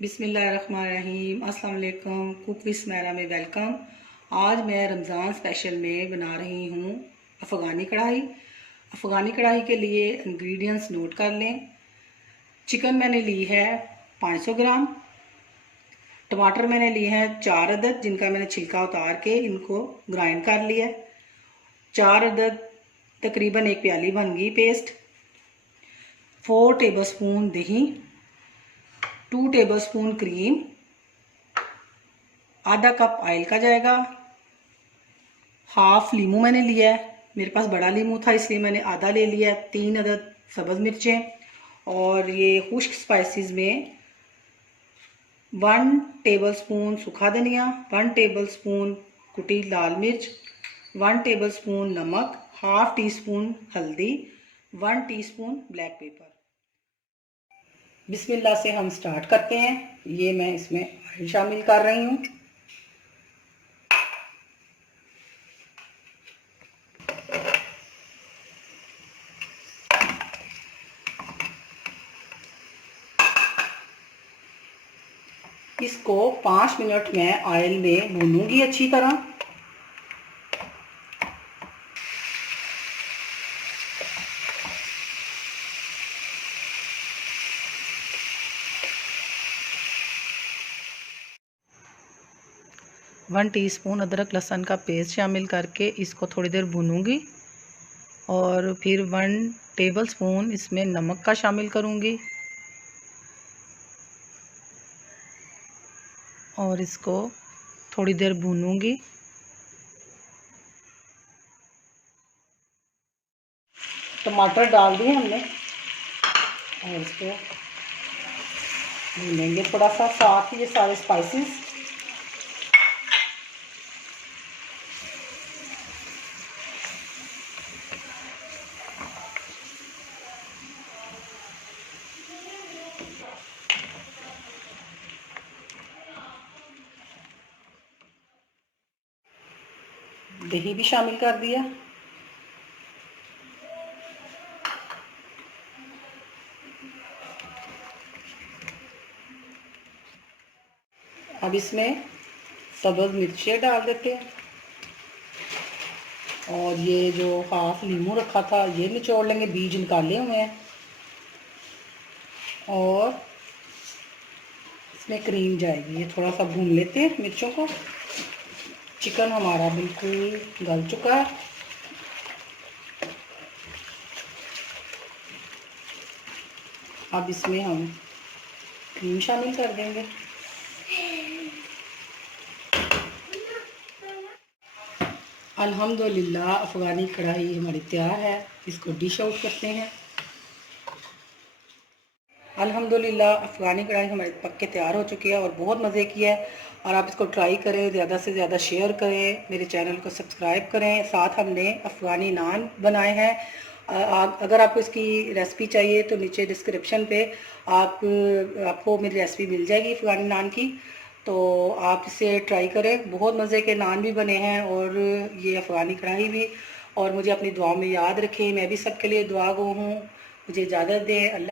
बिस्मिल्लाहिर्रहमानिर्रहीम। अस्सलाम वालेकुम। कुक विद सुमैरा में वेलकम। आज मैं रमज़ान स्पेशल में बना रही हूँ अफ़गानी कढ़ाई। अफ़गानी कढ़ाई के लिए इंग्रेडिएंट्स नोट कर लें। चिकन मैंने ली है 500 ग्राम। टमाटर मैंने लिए हैं 4 अदद, जिनका मैंने छिलका उतार के इनको ग्राइंड कर लिया। 4 अदद तकरीबन 1 प्याली बन गई पेस्ट। 4 टेबलस्पून दही, 2 टेबलस्पून क्रीम, आधा कप ऑयल का जाएगा। हाफ लीमू मैंने लिया है, मेरे पास बड़ा लीमू था इसलिए मैंने आधा ले लिया है। 3 अदद सब्ज़ मिर्चें और ये खुश्क स्पाइसेस में 1 टेबलस्पून सूखा धनिया, 1 टेबलस्पून कुटी लाल मिर्च, 1 टेबलस्पून नमक, हाफ टी स्पून हल्दी, 1 टीस्पून ब्लैक पेपर। बिस्मिल्लाह से हम स्टार्ट करते हैं। ये मैं इसमें ऑयल शामिल कर रही हूँ। इसको 5 मिनट में ऑयल में भूनूंगी अच्छी तरह। वन टीस्पून अदरक लहसुन का पेस्ट शामिल करके इसको थोड़ी देर भूनूंगी और फिर 1 टेबलस्पून इसमें नमक का शामिल करूंगी और इसको थोड़ी देर भूनूंगी। टमाटर डाल दिए हमने और इसको भूनेंगे थोड़ा सा, साथ ही ये सारे स्पाइसेस। दही भी शामिल कर दिया। अब इसमें सब्ज़ मिर्चें डाल देते हैं और ये जो हाफ लीमू रखा था ये निचोड़ लेंगे, बीज निकाले हुए हैं। और इसमें क्रीम जाएगी। ये थोड़ा सा भून लेते हैं मिर्चों को। चिकन हमारा बिल्कुल गल चुका है। अब इसमें हम क्रीम शामिल कर देंगे। अल्हम्दुलिल्लाह अफ़गानी कढ़ाई हमारी तैयार है। इसको डिश आउट करते हैं। अल्हम्दुलिल्लाह अफ़गानी कढ़ाई हमारी पक के तैयार हो चुकी है और बहुत मज़े की है। और आप इसको ट्राई करें, ज़्यादा से ज़्यादा शेयर करें, मेरे चैनल को सब्सक्राइब करें। साथ हमने अफ़गानी नान बनाए हैं। अगर आपको इसकी रेसिपी चाहिए तो नीचे डिस्क्रिप्शन पे आपको मेरी रेसिपी मिल जाएगी अफ़गानी नान की। तो आप इसे ट्राई करें। बहुत मज़े के नान भी बने हैं और ये अफ़गानी कढ़ाई भी। और मुझे अपनी दुआ में याद रखें। मैं भी सबके लिए दुआ गो हूँ। मुझे इजाज़त दें। अल्लाह।